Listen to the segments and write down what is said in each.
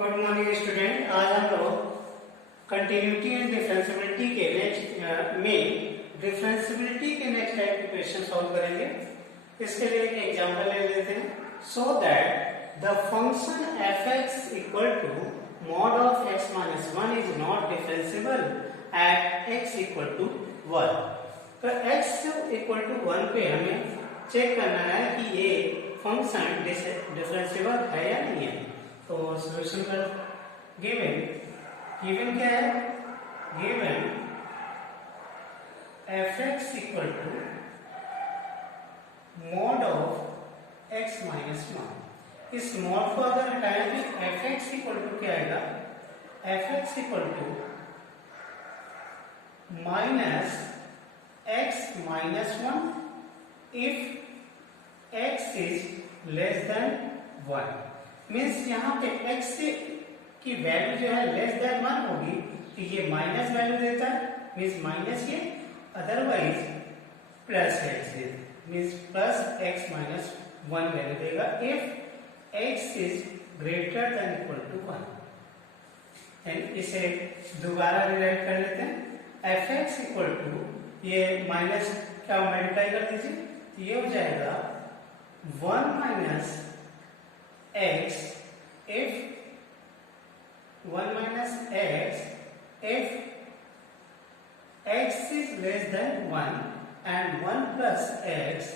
Good morning student. आज हम लोग कंटिन्यूटी एंड डिफरेंशियबिलिटी के डिफरेंशियबिलिटी के नेक्स्ट टाइप के क्वेश्चन सॉल्व करेंगे। इसके लिए एक एग्जांपल ले लेते हैं। So that the function f x equal to mod of x minus one is not differentiable at x equal to one. तो एक्स इक्वल टू वन पे हमें चेक करना है कि ये फंक्शन डिफरेंशिएबल है या नहीं है। तो सॉल्यूशन पर गिवन क्या है, given f x equal to mod of x minus one. इस मॉड को अगर हटाएं तो एफ एक्स इक्वल टू क्या आएगा, f x equal to minus x minus one if x is less than one. Means यहाँ पे x की वैल्यू जो है लेस देन वन होगी तो ये माइनस वैल्यू देता है, मीन्स माइनस ये, otherwise plus x means plus x minus one value देगा if x is greater than equal to one. And इसे दोबारा रिराइट कर लेते हैं। एफ एक्स इक्वल टू ये माइनस क्या मल्टीप्लाई कर दीजिए तो ये हो जाएगा one minus x if 1 minus x if x is less than 1 and 1 plus x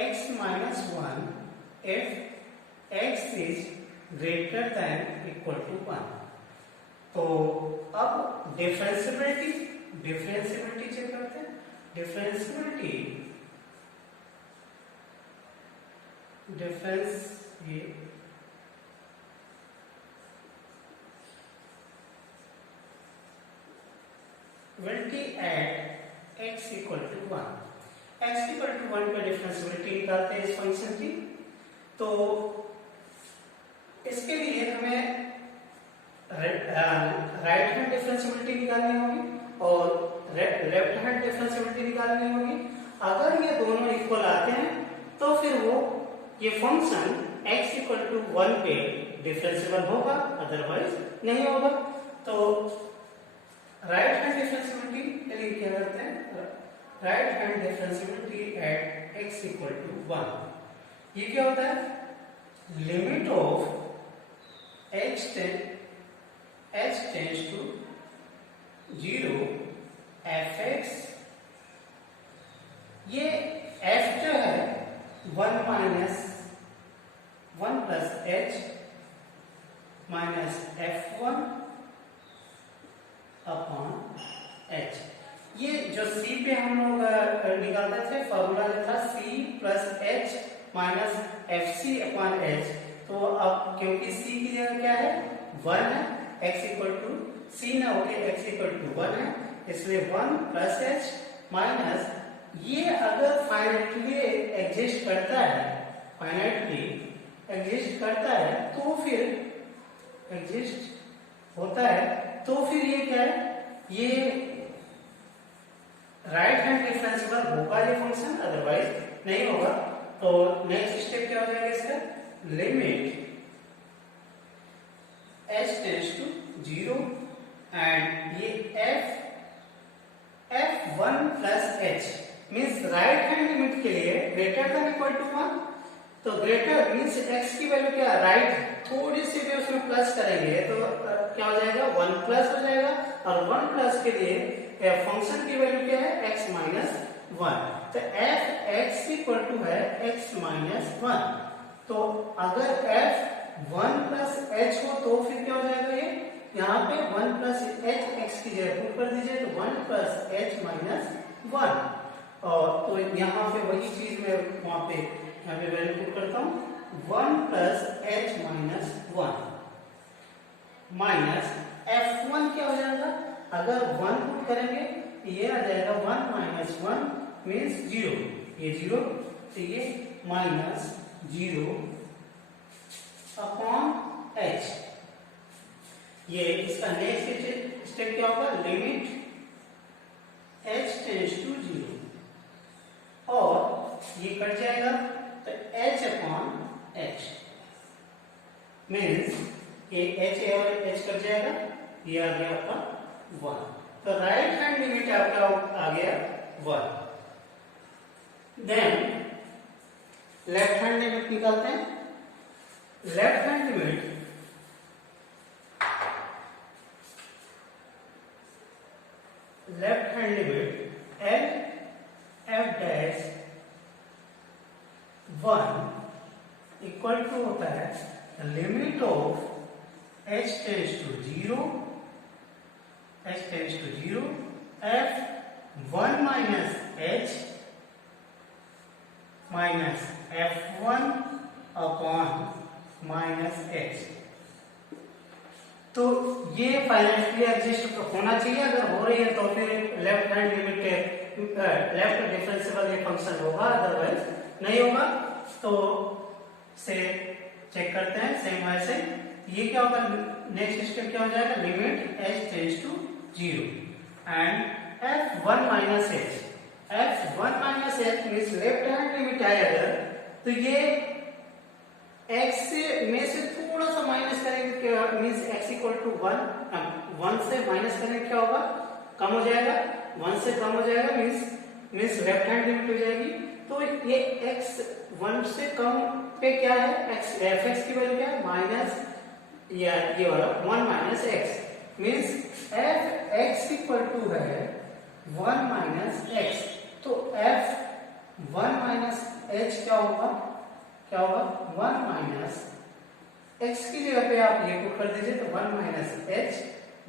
x minus 1 if x is greater than equal to 1। तो अब डिफरेंशियबिलिटी चेक करते हैं। Differentiability at x equal to one. x equal to one पे differentiability निकालते हैं इस function की। तो इसके लिए हमें राइट हैंड डिफरेंशियबिलिटी निकालनी होगी और लेफ्ट हैंड डिफरेंशियबिलिटी निकालनी होगी। अगर ये दोनों इक्वल आते हैं तो फिर वो ये function x equal to one पे डिफरेंशिएबल होगा, अदरवाइज नहीं होगा। तो राइट हैंड डिफरेंशियबिलिटी के लिए क्या करते हैं, right hand differentiability at x equal to one. ये क्या होता है, limit of h tends to zero f x. ये f जो है one minus one plus h minus f one upon h. ये जो सी पे हम लोग निकालते थे फॉर्मूला जो था c plus h minus f c upon h. तो अब क्योंकि सी की जगह क्या है, वन है, एक्स इक्वल टू सी ना होके एक्स इक्वल टू वन है, इसलिए वन प्लस एच माइनस ये अगर फाइनाइटली एग्जिस्ट करता है, फाइनाइटली एग्जिस्ट करता है तो फिर एग्जिस्ट होता है तो फिर ये क्या है, ये राइट हैंड डिफरेंशिएबल होगा ये फंक्शन, अदरवाइज नहीं होगा। तो नेक्स्ट स्टेप क्या हो जाएगा इसका, limit h tends to zero and ये f one plus h means right hand limit के लिए greater than equal to one. तो ग्रेटर मीन्स x की वैल्यू क्या, राइट थोड़ी सी भी उसमें प्लस करेंगे तो क्या हो जाएगा, वन प्लस हो जाएगा। और वन प्लस के लिए फंक्शन की वैल्यू क्या है, x माइनस वन। तो f x इक्वल टू है x माइनस वन। तो अगर f वन प्लस एच हो तो फिर क्या हो जाएगा, ये यहाँ पे वन प्लस एच एक्स की जगह पुट कर दीजिए तो one plus h minus one. और तो यहाँ पे वही चीज मैं वहां पे यहाँ पे वैल्यू पुट करता हूँ, one plus h minus one minus f one क्या हो जाएगा, अगर वन पुट करेंगे ये आ जाएगा one minus one means zero, ये जीरो तो ये माइनस जीरो अपॉन एच। ये इसका नेक्स्ट स्टेप क्या होगा, limit h tends to zero और ये कट जाएगा तो h अपॉन h मीन्स ये एच और एच कट जाएगा, ये आ गया आपका 1। तो राइट हैंड लिमिट आपका आ गया 1। देन लेफ्ट हैंड लिमिट निकालते हैं। Left hand limit L F dash 1 equal to होता है limit of h tends to 0 f 1 minus h minus f1 upon minus h। तो ये फाइनाइटली एग्जिस्ट होना चाहिए। अगर हो रही है तो फिर left hand limit left differentiable ये फंक्शन होगा, अदरवाइज नहीं होगा। तो से चेक करते हैं सेम वैसे। ये क्या होगा, नेक्स्ट स्टेप क्या हो जाएगा, limit h tends to 0 and f1 minus h। f1 minus h means left hand limit है अगर, तो ये x से में से थोड़ा सा माइनस करेंगे क्या, मींस x इक्वल टू 1 से माइनस करेंगे क्या होगा, कम हो जाएगा, 1 से कम हो जाएगा, मींस लेफ्ट हैंड लिमिट हो जाएगी। तो ये x 1 से कम पे क्या है, x fx की वैल्यू क्या है, माइनस या ये वाला 1 minus x, means fx equal to है 1 माइनस x। तो f1 माइनस h क्या होगा, 1 माइनस x की जगह पे आप ये पुट कर दीजिए तो 1 माइनस h।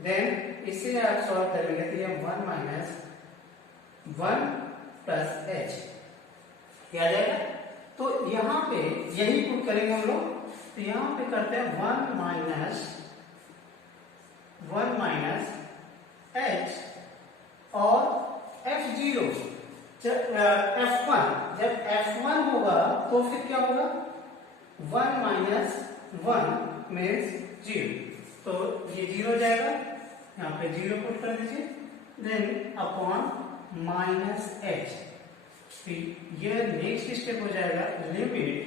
देन इसे आप सॉल्व करेंगे तो ये 1 माइनस 1 प्लस h क्या आ जाएगा। तो यहाँ पे यही पुट करेंगे हम लोग। तो यहाँ पे करते हैं 1 माइनस h और f0 जब f1 होगा तो फिर क्या होगा, 1 माइनस 1 मीन्स 0। तो ये 0 हो जाएगा, यहाँ पे 0 पुट कर दीजिए। Then upon minus h। ये नेक्स्ट स्टेप हो जाएगा limit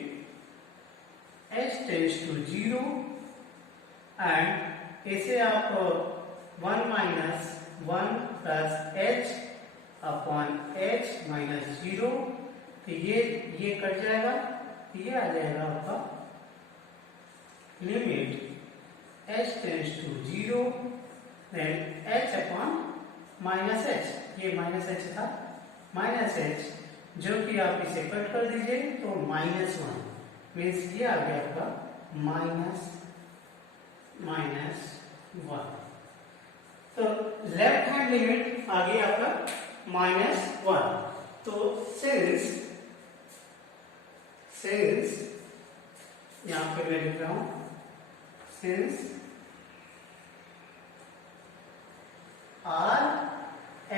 h tends to 0 and इसे आप 1 minus 1 plus h upon h minus 0। तो ये कट जाएगा, ये आ जाएगा आपका limit h tends to 0 then h अपॉन माइनस h। ये माइनस h था, माइनस h जो कि आप इसे कट कर दीजिए तो माइनस 1 मीन्स ये आ गया आपका माइनस 1। तो लेफ्ट हैंड लिमिट आ गया आपका -1। तो सिंस यहां पे मैं लिख रहा हूं, since r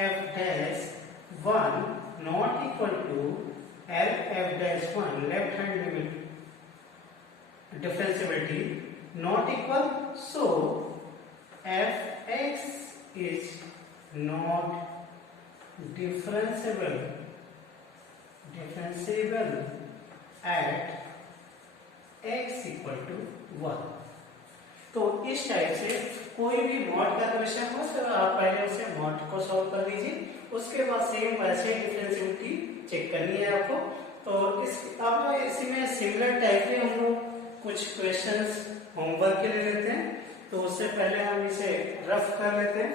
f dash 1 not equal to l f dash 1 left hand limit differentiability not equal, so fx is not differentiable at x equal to 1। तो इस टाइप से कोई भी मॉड का क्वेश्चन हो तो आप पहले उसे मॉड को सॉल्व कर लीजिए, उसके बाद सेम वैसे डिफरेंशिएबिलिटी चेक करनी है आपको। तो अब इसमें सिमिलर टाइप के हम लोग कुछ क्वेश्चंस होमवर्क के लिए लेते हैं। तो उससे पहले हम इसे रफ कर लेते हैं,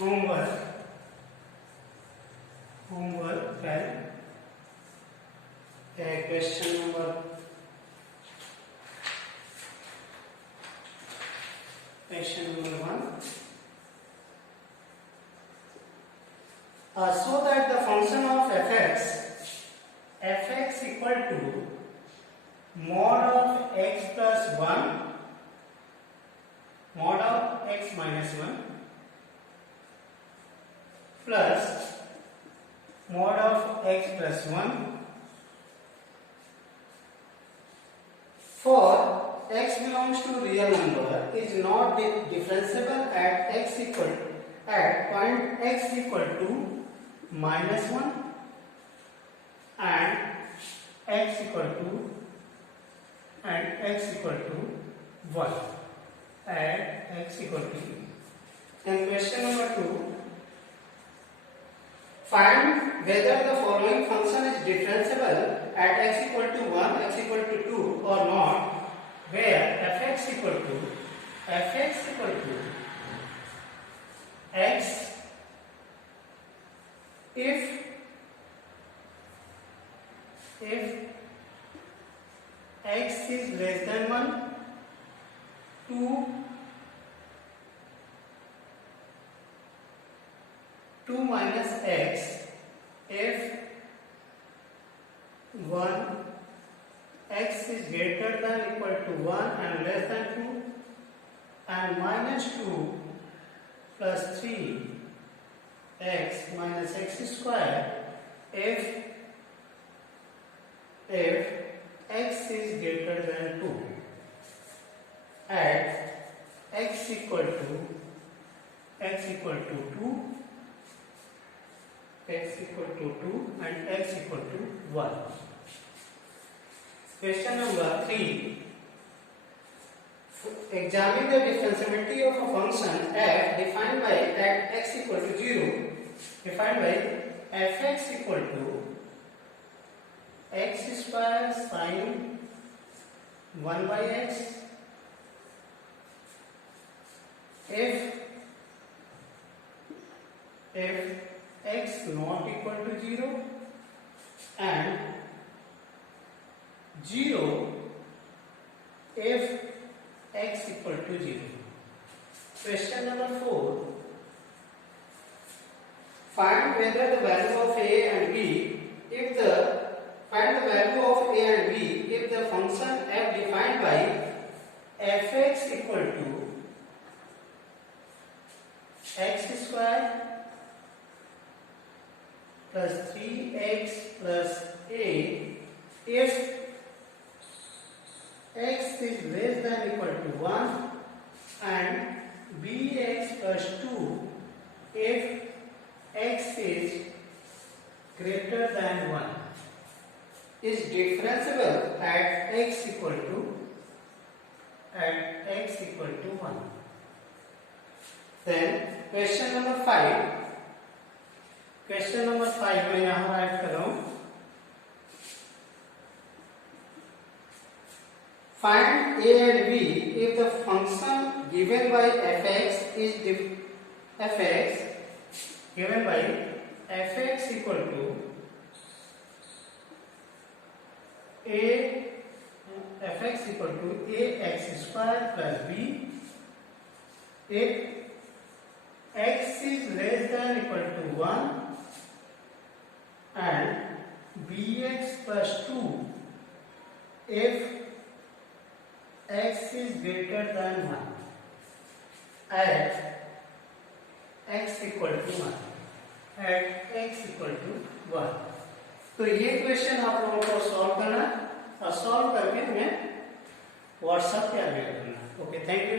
homework question number Question number 1. So that the function of fx equal to mod of x plus 1 mod of x minus 1 plus mod of x plus 1 for x belongs to real number is not differentiable at x equal at point x equal to -1 and x equal to 1 at x equal to. And question number 2, find whether the following function is differentiable at x equal to 1, x equal to 2 or not, where fx equal to x if x is less than 1, 2 minus x if 1 x is greater than equal to 1 and less than 2, and minus 2 plus 3 x minus x square if x is greater than 2 at x equal to 2, x equal to 2 and x equal to 1. Question number 3. Examine the differentiability of a function f defined by at x equal to 0, defined by fx equal to x square sine 1 by x if x not equal to 0 and 0 if x equal to 0. Question number 4. Find whether the value of a and b if the function f defined by fx equal to x square plus 3x plus a if x is less than equal to 1 and bx plus 2 if x is greater than 1 is differentiable at x equal to 1. Then question number 5. Question number 5 मैं यहाँ right कर रहा हूँ. Find a and b if the function given by fx equal to fx equal to ax square plus b if x is less than equal to 1 and bx plus 2 if x is greater than 1 at x equal to 1. तो ये question आप लोगों को solve करना और solve करके हमें WhatsApp पे अवेलेबल करना. Okay, thank you.